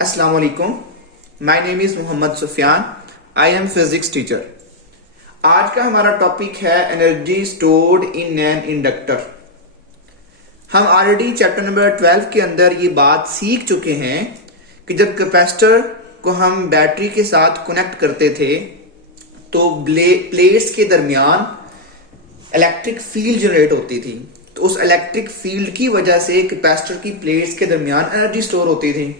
अस्सलाम वालेकुम। My name is Mohammad Sufiyan. I am physics teacher. आज का हमारा टॉपिक है energy stored in an inductor. हम ऑलरेडी चैप्टर नंबर 12 के अंदर ये बात सीख चुके हैं कि जब कैपेसिटर को हम बैटरी के साथ कनेक्ट करते थे तो प्लेट्स के दरमियान इलेक्ट्रिक फील्ड जनरेट होती थी। तो उस इलेक्ट्रिक फील्ड की वजह से कैपेसिटर की प्लेट्स के दरमियान एनर्जी स्टोर होती थी।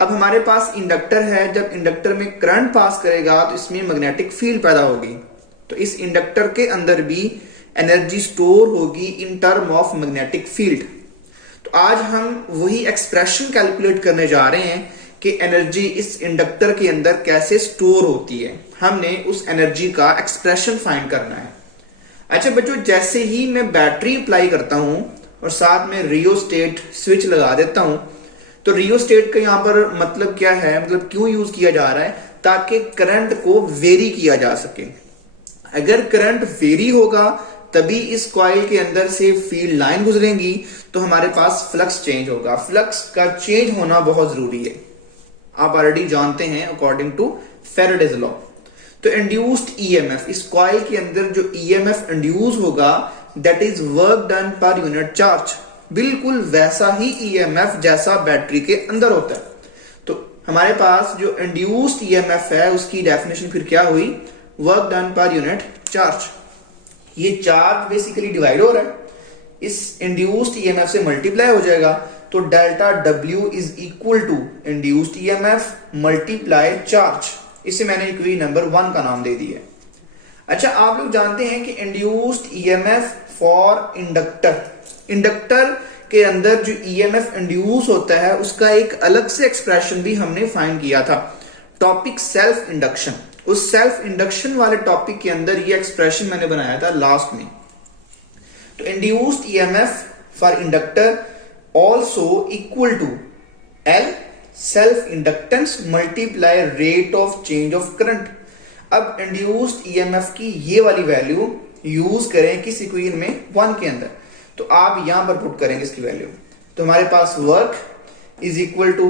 अब हमारे पास इंडक्टर है, जब इंडक्टर में करंट पास करेगा तो इसमें मैग्नेटिक फील्ड पैदा होगी, तो इस इंडक्टर के अंदर भी एनर्जी स्टोर होगी इन टर्म ऑफ मैग्नेटिक फील्ड। तो आज हम वही एक्सप्रेशन कैलकुलेट करने जा रहे हैं कि एनर्जी इस इंडक्टर के अंदर कैसे स्टोर होती है। हमने उस एनर्जी का एक्सप्रेशन फाइंड करना है। अच्छा बच्चों, जैसे ही मैं बैटरी अप्लाई करता हूं और साथ में रियोस्टेट स्विच लगा देता हूं, तो रियोस्टेट का यहां पर मतलब क्या है, मतलब क्यों यूज किया जा रहा है, ताकि करंट को वेरी किया जा सके। अगर करंट वेरी होगा तभी इस कॉइल के अंदर से फील्ड लाइन गुजरेंगी तो हमारे पास फ्लक्स चेंज होगा। फ्लक्स का चेंज होना बहुत जरूरी है, आप ऑलरेडी जानते हैं अकॉर्डिंग टू फैराडेज लॉ। तो इंड्यूस्ड ईएमएफ, इस कॉइल के अंदर जो ईएमएफ इंड्यूस होगा that is work done per unit charge, बिल्कुल वैसा ही ईएमएफ जैसा बैटरी के अंदर होता है। तो हमारे पास जो इंड्यूस्ड ईएमएफ है उसकी डेफिनेशन फिर क्या हुई, work done per unit charge. ये चार्ज बेसिकली डिवाइड हो रहा है, इस इंड्यूस्ड ईएमएफ से मल्टीप्लाई हो जाएगा, तो delta W is equal to induced EMF multiply charge. इसे मैंने इक्वेशन नंबर 1 का नाम दे दिया। अच्छा, आप लोग जानते हैं कि इंड्यूस्ड ईएमएफ फॉर इंडक्टर के अंदर जो ईएमएफ इंड्यूस होता है उसका एक अलग से एक्सप्रेशन भी हमने फाइंड किया था, टॉपिक सेल्फ इंडक्शन। उस सेल्फ इंडक्शन वाले टॉपिक के अंदर ये एक्सप्रेशन मैंने बनाया था लास्ट में। तो induced EMF for inductor also equal to L self inductance multiply rate of change of current. अब इंड्यूस्ड ईएमएफ की ये वाली वैल्यू यूज करें किस इक्वेशन में, 1 के अंदर, तो आप यहां पर पुट करेंगे इसकी वैल्यू। तो हमारे पास work is equal to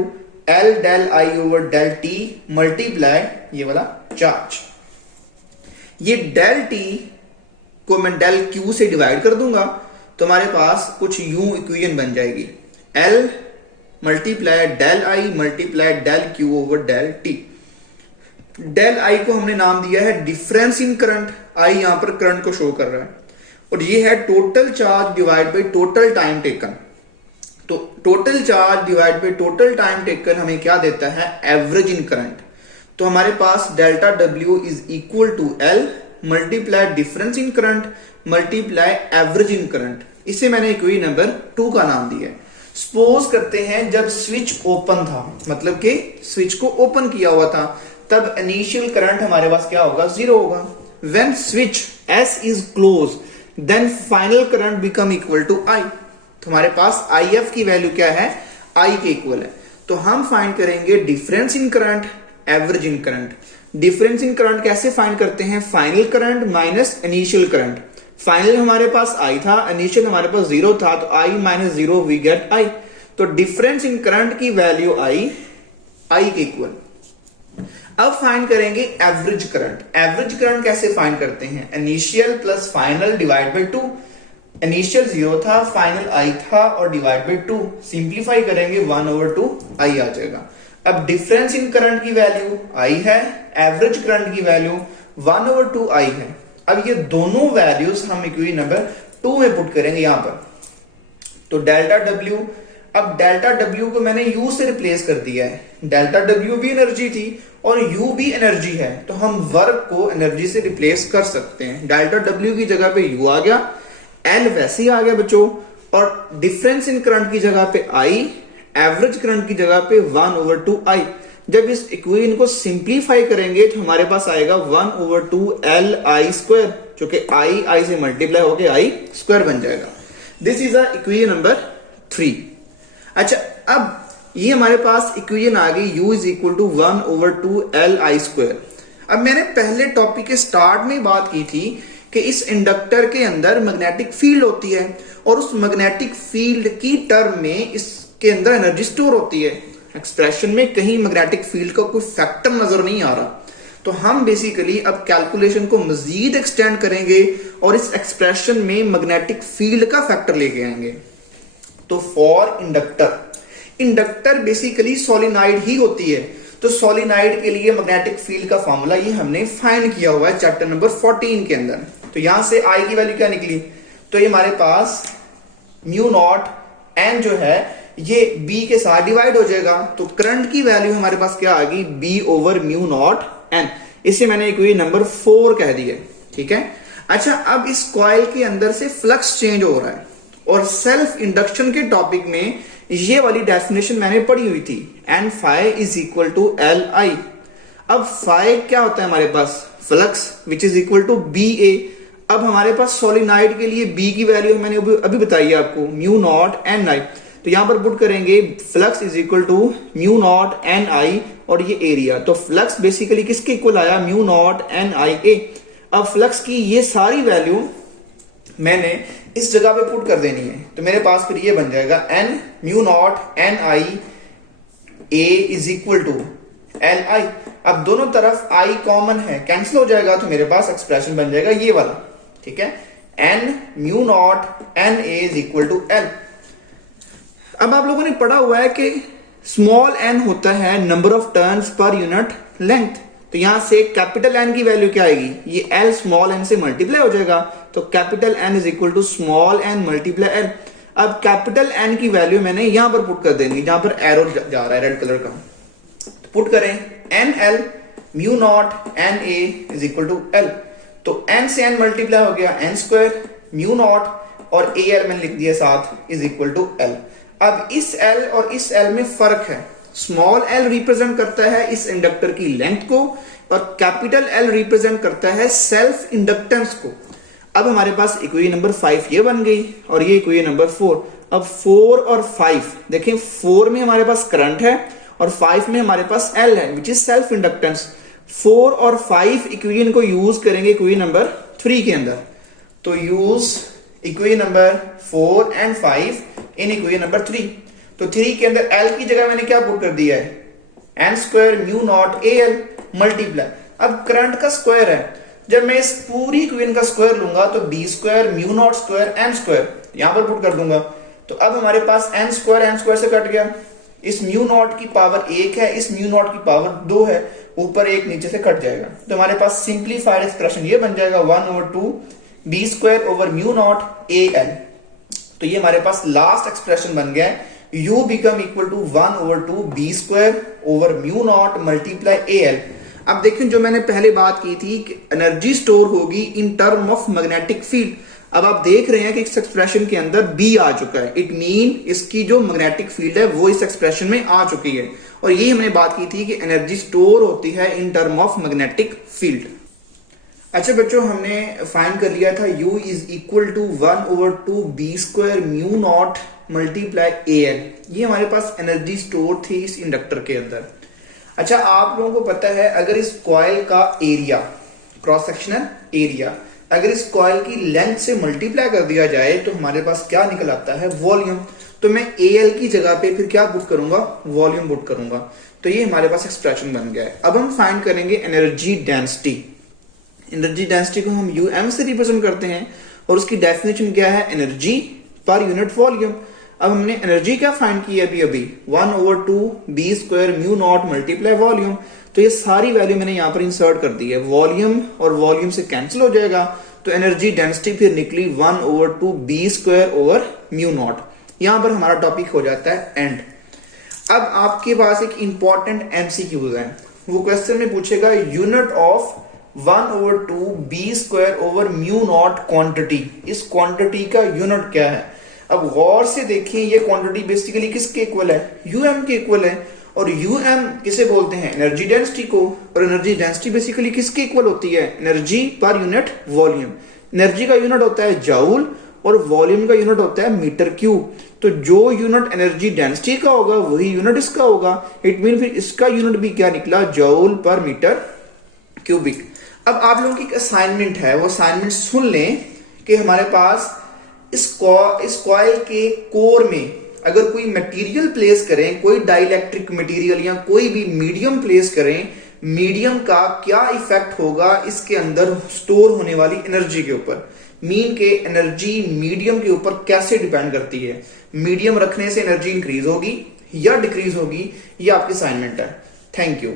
L del I over del T multiply ये वाला चार्ज। ये डेल टी को मैं डेल क्यू से डिवाइड कर दूंगा तो हमारे पास कुछ यूं इक्वेशन बन जाएगी, L multiply del I multiply del Q over del T. Del I को हमने नाम दिया है डिफरेंस इन करंट, आई यहां पर करंट को शो कर रहा है, और ये है total charge divide by total time taken. तो total charge divide by total time taken हमें क्या देता है, एवरेज इन करंट। तो हमारे पास delta W is equal to L multiply difference in current multiply average in current. इसे मैंने इक्वेशन नंबर 2 का नाम दिया है। सपोज करते हैं जब स्विच ओपन था, मतलब कि स्विच को ओपन किया हुआ था, तब इनिशियल करंट हमारे पास क्या होगा, 0 होगा। When switch S is close then final current become equal to I. तो हमारे पास आई एफ की वैल्यू क्या है, आई के इक्वल है। तो हम फाइंड करेंगे difference in current average in current. Difference in current कैसे फाइंड करते हैं, final current minus initial current. Final हमारे पास आई था, इनिशियल हमारे पास 0 था, तो आई माइनस 0 वी गेट आई। तो डिफरेंस इन करंट की वैल्यू आई के इक्वल। अब फाइंड करेंगे एवरेज करंट। एवरेज करंट कैसे फाइंड करते हैं, initial plus final divide by 2। Initial 0 था, फाइनल आई था, और डिवाइड बाई 2 सिंप्लीफाई करेंगे 1/2 आई आ जाएगा। अब डिफरेंस इन करंट की वैल्यू आई है, एवरेज करंट की वैल्यू 1/2 आई है। अब ये दोनों वैल्यूज हम इक्वेशन नंबर 2 में पुट करेंगे यहां पर। तो डेल्टा डब्ल्यू, अब डेल्टा डब्ल्यू को मैंने यू से रिप्लेस कर दिया है। डेल्टा डब्ल्यू भी एनर्जी थी और यू भी एनर्जी है, तो हम वर्क को एनर्जी से रिप्लेस कर सकते हैं। डेल्टा डब्ल्यू की जगह पे यू आ गया, एल वैसे ही आ गया बच्चों, और डिफरेंस इन करंट की जगह पे आई, एवरेज करंट की जगह पे 1/2 आई। जब इस इक्वेशन को सिंप्लीफाई करेंगे तो हमारे पास आएगा 1/2 एल आई स्क्वायर, जो कि आई से मल्टीप्लाई होकर आई स्क्वायर बन जाएगा। This is equation number 3। अच्छा, अब ये हमारे पास इक्वेशन आ गई u is equal to 1/2 L I square. अब मैंने पहले टॉपिक के स्टार्ट में बात की थी कि इस इंडक्टर के अंदर मैग्नेटिक फील्ड होती है और उस मैग्नेटिक फील्ड की टर्म में इसके अंदर एनर्जी स्टोर होती है। एक्सप्रेशन में कहीं मैग्नेटिक फील्ड का कोई फैक्टर नजर नहीं आ रहा, तो हम बेसिकली अब कैलकुलेशन को मजीद एक्सटेंड करेंगे और इस एक्सप्रेशन में मैग्नेटिक फील्ड का फैक्टर लेके आएंगे। तो फॉर इंडक्टर बेसिकली सोलिनॉइड ही होती है, तो सोलिनॉइड के लिए मैग्नेटिक फील्ड का फॉर्मूला ये हमने फाइंड किया हुआ है चैप्टर नंबर 14 के अंदर। तो यहां से आई की वैल्यू क्या निकली, तो ये हमारे पास म्यू नॉट एन जो है ये बी के साथ डिवाइड हो जाएगा, तो करंट की वैल्यू हमारे पास क्या आ गई, B over mu not N. इसे मैंने इक्वेशन नंबर 4 कह दिया, ठीक है। अच्छा, अब इस कॉइल के अंदर से फ्लक्स चेंज हो रहा है और सेल्फ इंडक्शन के टॉपिक में ये वाली डेफिनेशन मैंने पढ़ी हुई थी, N phi is equal to L I. अब फाई क्या होता है हमारे पास, flux which is equal to B A. अब हमारे पास सोलिनॉइड के लिए बी की वैल्यू मैंने अभी बताई है आपको, म्यू नॉट एन आई। तो यहां पर पुट करेंगे flux is equal to mu not N I और ये एरिया। तो फ्लक्स बेसिकली किसके इक्वल आया, mu not N I A. अब फ्लक्स की ये सारी वैल्यू मैंने इस जगह पे पुट कर देनी है, तो मेरे पास फिर ये बन जाएगा N mu not N I A is equal to L I. अब दोनों तरफ आई कॉमन है, कैंसिल हो जाएगा, तो मेरे पास एक्सप्रेशन बन जाएगा ये वाला, ठीक है, N mu not N A is equal to L. अब आप लोगों ने पढ़ा हुआ है कि स्मॉल एन होता है number of turns per unit length, तो यहां से कैपिटल एन की वैल्यू क्या आएगी, ये एल स्मॉल एन से मल्टीप्लाई हो जाएगा, तो capital N is equal to small N multiply L. अब कैपिटल एन की वैल्यू मैंने यहां पर पुट कर देनी, जहां पर एरो जा रहा है रेड कलर का, तो पुट करें N L mu not N A is equal to L. तो एन से एन मल्टीप्लाई हो गया एन स्क्वायर म्यू नॉट और ए एल मैंने लिख दिया साथ इज इक्वल टू एल। अब इस एल और इस एल में फर्क है, स्मॉल एल रिप्रेजेंट करता है इस इंडक्टर की लेंथ को और कैपिटल एल रिप्रेजेंट करता है सेल्फ इंडक्टेंस को। अब हमारे पास इक्वेशन नंबर 5 ये बन गई और ये इक्वेशन नंबर 4। अब 4 और 5 देखें, 4 में हमारे पास करंट है और 5 में हमारे पास एल है विच इज सेल्फ इंडक्टेंस। 4 और 5 इक्वेशन को यूज करेंगे इक्वेशन नंबर 3 के अंदर, तो use equation number 4 and 5 in equation number 3। तो 3 के अंदर एल की जगह मैंने क्या पुट कर दिया है, N square mu naught A L multiply. अब करंट का स्क्वायर है, जब मैं इस पूरी इक्वेशन का स्क्वायर लूंगा तो B square mu naught square N square यहां पर पुट कर दूंगा, तो अब हमारे पास एन स्क्वायर से कट गया, इस म्यू नॉट की पावर 1 है, इस म्यू नॉट की पावर 2 है, ऊपर एक नीचे से कट जाएगा, तो हमारे पास सिंप्लीफाइड एक्सप्रेशन ये बन जाएगा 1/2 B square over mu naught A L. तो ये हमारे पास लास्ट एक्सप्रेशन बन गया है, u become equal to 1/2 B square over mu naught multiply A L. अब देखिए, जो मैंने पहले बात की थी कि एनर्जी स्टोर होगी इन टर्म ऑफ मैग्नेटिक फील्ड, अब आप देख रहे हैं कि इस एक्सप्रेशन के अंदर b आ चुका है, इट मीन इसकी जो मैग्नेटिक फील्ड है वो इस एक्सप्रेशन में आ चुकी है। और यही हमने बात की थी कि एनर्जी स्टोर होती है in term of magnetic field. अच्छा बच्चों, हमने फाइंड कर लिया था u is equal to 1/2 B square mu naught multiply A L, ये हमारे पास एनर्जी स्टोर थी इस इंडक्टर के अंदर। अच्छा, आप लोगों को पता है अगर इस कॉइल का एरिया, क्रॉस सेक्शनल एरिया, अगर इस कॉइल की लेंथ से मल्टीप्लाई कर दिया जाए तो हमारे पास क्या निकल आता है, वॉल्यूम। तो मैं ए एल की जगह पे फिर क्या पुट करूंगा, वॉल्यूम पुट करूंगा, तो ये हमारे पास एक्सप्रेशन बन गया है। अब हम फाइंड करेंगे एनर्जी डेंसिटी। एनर्जी डेंसिटी को हम यूएम से रिप्रेजेंट करते हैं और उसकी डेफिनेशन क्या है, एनर्जी पर यूनिट वॉल्यूम। अब हमने एनर्जी क्या फाइंड की है अभी 1/2 B square mu naught multiply volume, तो ये सारी वैल्यू मैंने यहां पर इंसर्ट कर दी है, वॉल्यूम और वॉल्यूम से कैंसिल हो जाएगा, तो एनर्जी डेंसिटी फिर निकली 1/2 B square over mu naught. यहां पर हमारा टॉपिक हो जाता है एंड। अब आपके पास एक इंपॉर्टेंट एमसीक्यूज है, वो क्वेश्चन में पूछेगा unit of 1/2 B square over mu naught quantity, इस क्वांटिटी का यूनिट क्या है। अब गौर से देखिए, ये क्वांटिटी बेसिकली किसके इक्वल है, यूएम के इक्वल है, और यूएम किसे बोलते हैं, एनर्जी डेंसिटी को, और एनर्जी डेंसिटी बेसिकली किसके इक्वल होती है, energy per unit volume. Energy का यूनिट होता है जूल और वॉल्यूम का यूनिट होता है मीटर क्यूब, तो जो यूनिट एनर्जी डेंसिटी का होगा वही यूनिट इसका होगा, इट मीन फिर इसका यूनिट भी क्या निकला, जूल पर मीटर क्यूबिक। अब आप लोगों की असाइनमेंट है, वो असाइनमेंट सुन लें कि हमारे पास इस कॉइल के कोर में अगर कोई मटेरियल प्लेस करें, कोई डाइलेक्ट्रिक मटेरियल या कोई भी मीडियम प्लेस करें, मीडियम का क्या इफेक्ट होगा इसके अंदर स्टोर होने वाली एनर्जी के ऊपर। मीन के एनर्जी मीडियम के ऊपर कैसे डिपेंड करती है, मीडियम रखने से एनर्जी इंक्रीज होगी या डिक्रीज होगी, ये आपकी असाइनमेंट है। Thank you.